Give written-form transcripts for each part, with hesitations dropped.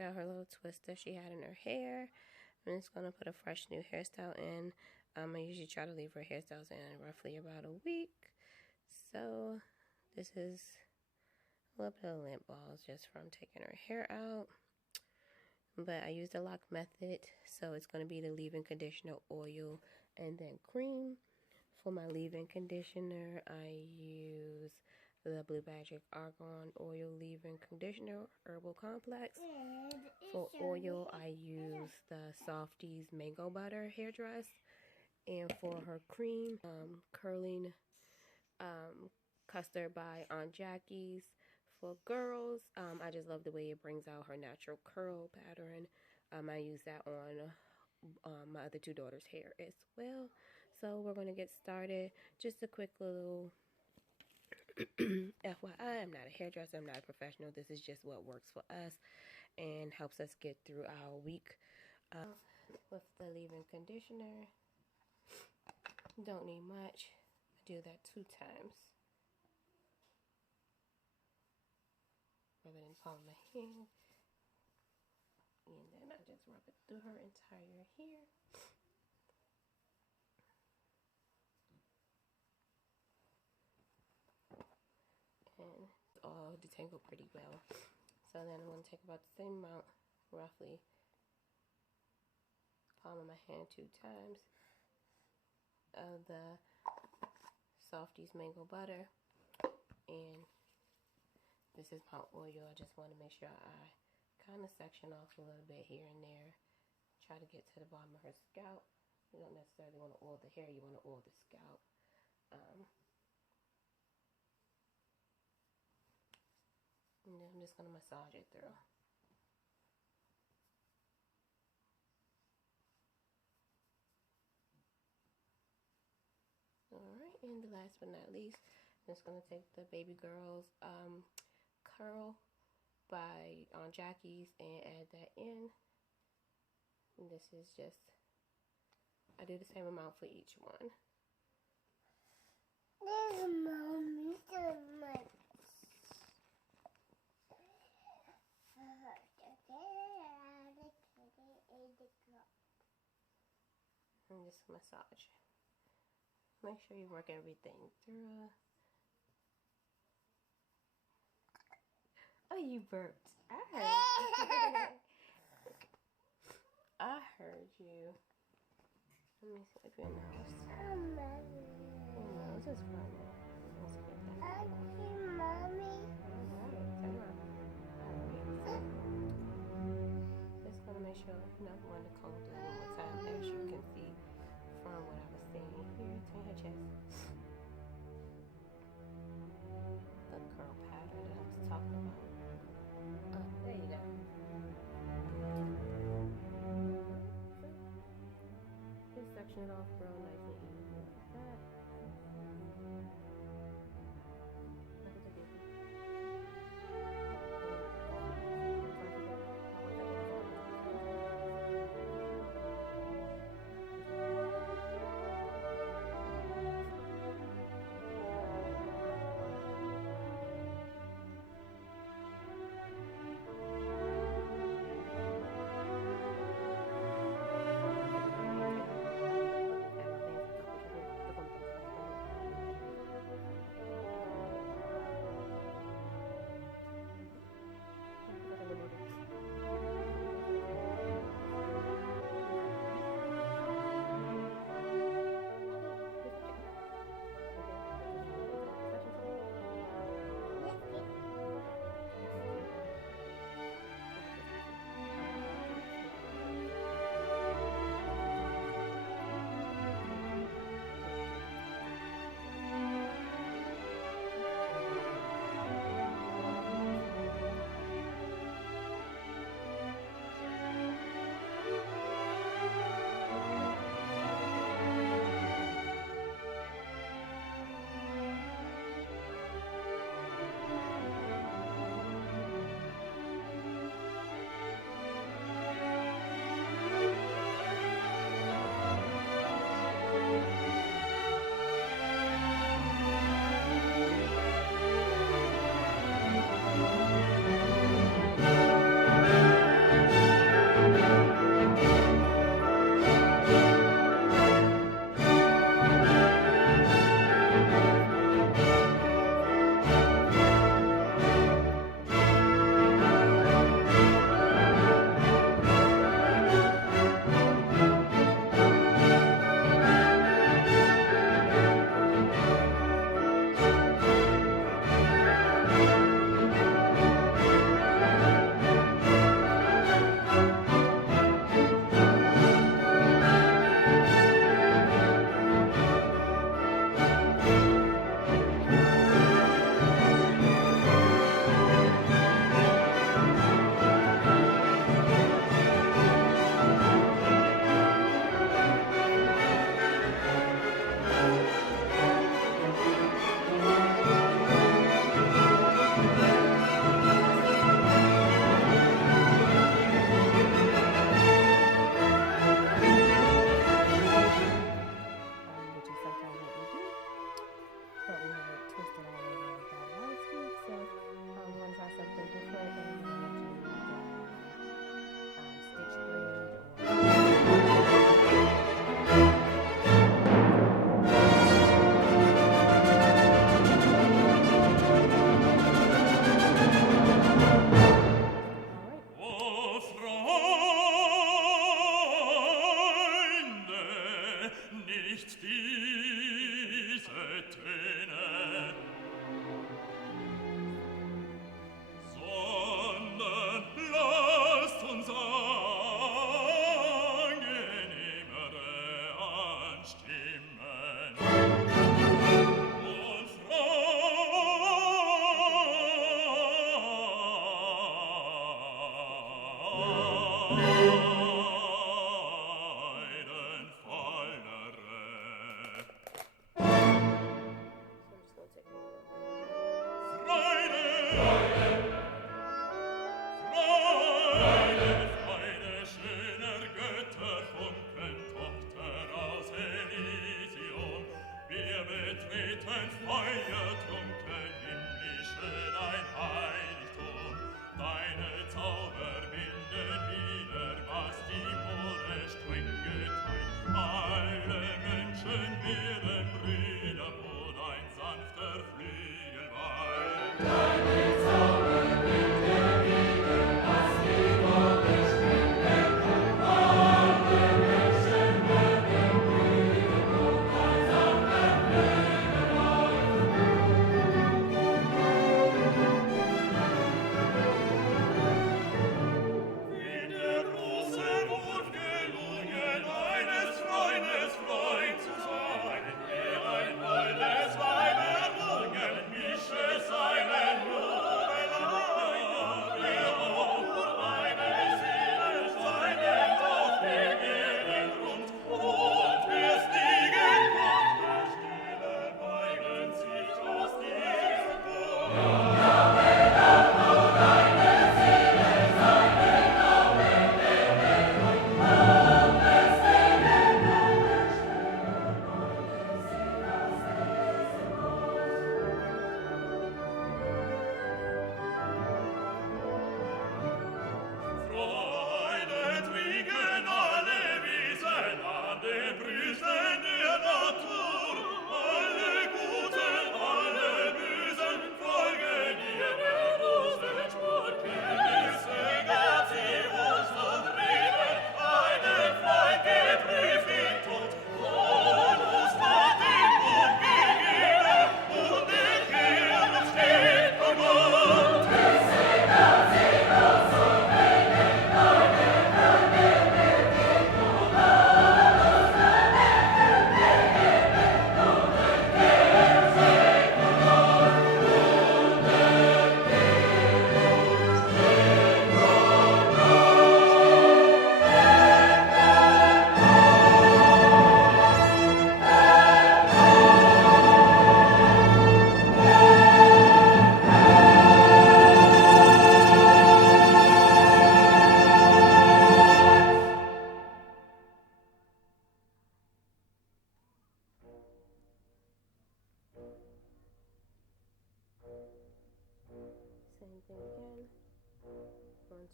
out her little twist that she had in her hair. I'm just going to put a fresh new hairstyle in. I usually try to leave her hairstyles in roughly about a week. So this is a little bit of lint balls just from taking her hair out. But I used the lock method, so it's going to be the leave-in conditioner, oil, and then cream. For my leave-in conditioner, I use the Blue Magic Argan Oil Leave-In Conditioner Herbal Complex. For oil, I use the Softies Mango Butter Hair Dress. And for her cream, Curling Custard by Aunt Jackie's. For girls, I just love the way it brings out her natural curl pattern. I use that on my other two daughters' hair as well. So we're going to get started. Just a quick little FYI, I'm not a hairdresser, I'm not a professional. This is just what works for us and helps us get through our week. With the leave-in conditioner, don't need much. I do that 2 times. Rub it in the palm of my hand. And then I just rub it through her entire hair. And it's all detangled pretty well. So then I'm going to take about the same amount, roughly, palm of my hand 2 times of the Softies Mango Butter. And this is my oil. I just want to make sure I kind of section off a little bit here and there. Try to get to the bottom of her scalp. You don't necessarily want to oil the hair, you want to oil the scalp. And then I'm just going to massage it through. Alright, and the last but not least, I'm just going to take the Baby Girls Curl by Aunt Jackie's and add that in. And this is just, I do the same amount for each one. Mommy so much. And just massage. Make sure you work everything through. Oh, you burped. I heard. I heard you. Let me sniff your nose. Your nose is funny. Let's get that. Auntie, Mommy. Just gonna make sure enough run the comb through one more time, as you can see from what I was saying here. Turn her chest. The curl pattern that I was talking about. There you go. Just section it off real nice and easy like that. Look at the baby.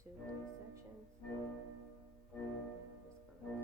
into 3 sections. I'm just gonna connect them.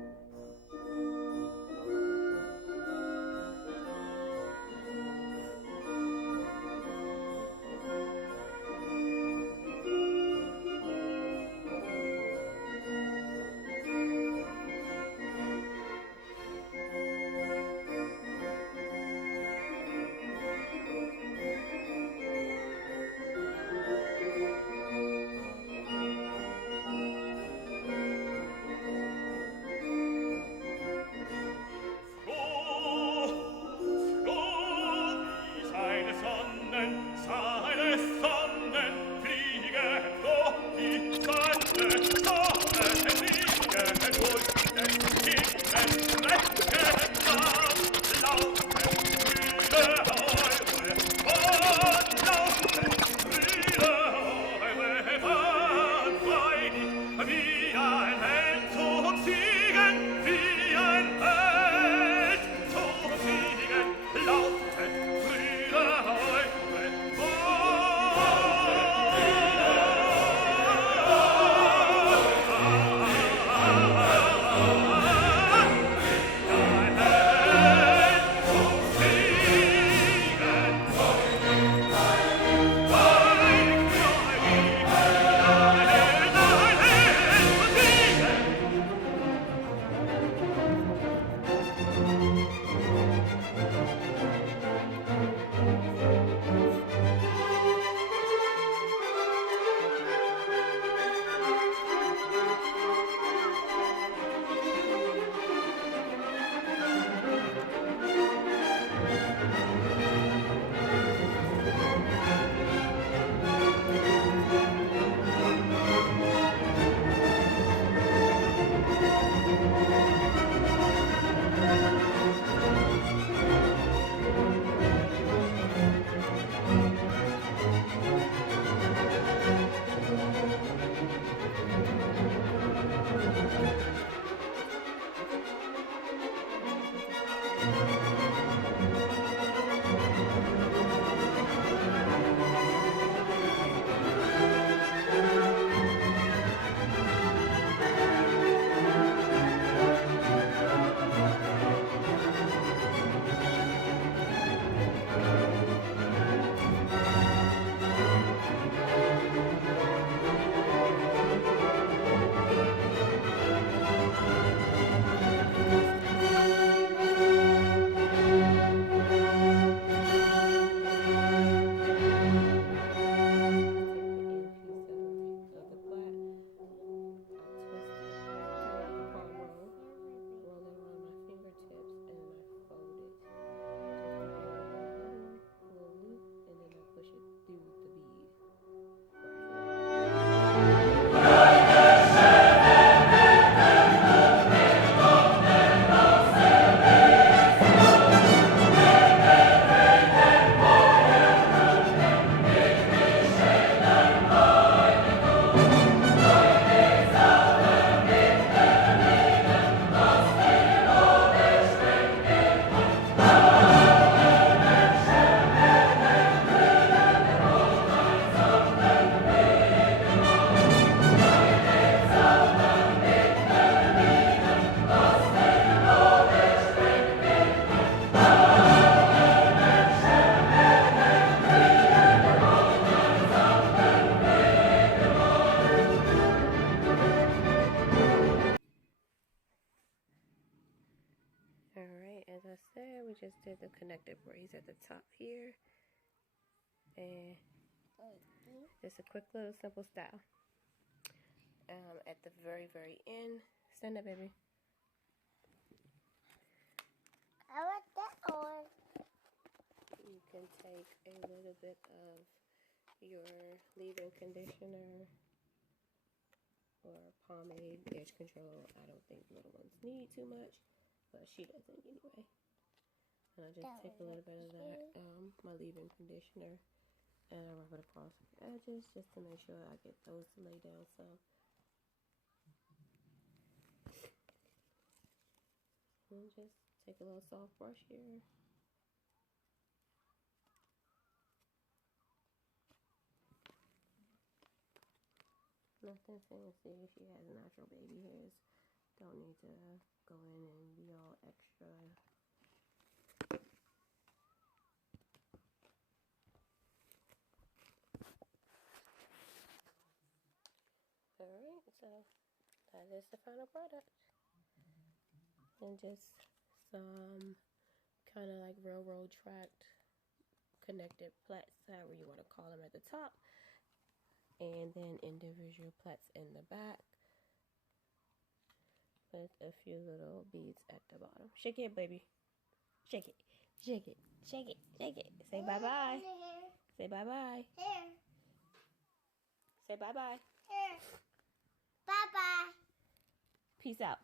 Alright, as I said, we just did the connected braids at the top here. And just a quick little simple style. At the very, very end, stand up, baby. I want that one. You can take a little bit of your leave-in conditioner or pomade, edge control. I don't think little ones need too much, but she doesn't anyway. And I just take a little bit of that, my leave-in conditioner, and I rub it across the edges just to make sure I get those to lay down some. And just take a little soft brush here. Nothing fancy. She has natural baby hairs. Don't need to go in and be all extra. Alright, so that is the final product. And just some kind of like railroad tracked connected plaits, however you want to call them, at the top. And then individual plaits in the back with a few little beads at the bottom. Shake it, baby. Shake it. Shake it. Shake it. Shake it. Say bye-bye. Say bye-bye. Here. Say bye-bye. Here. Bye-bye. Peace out.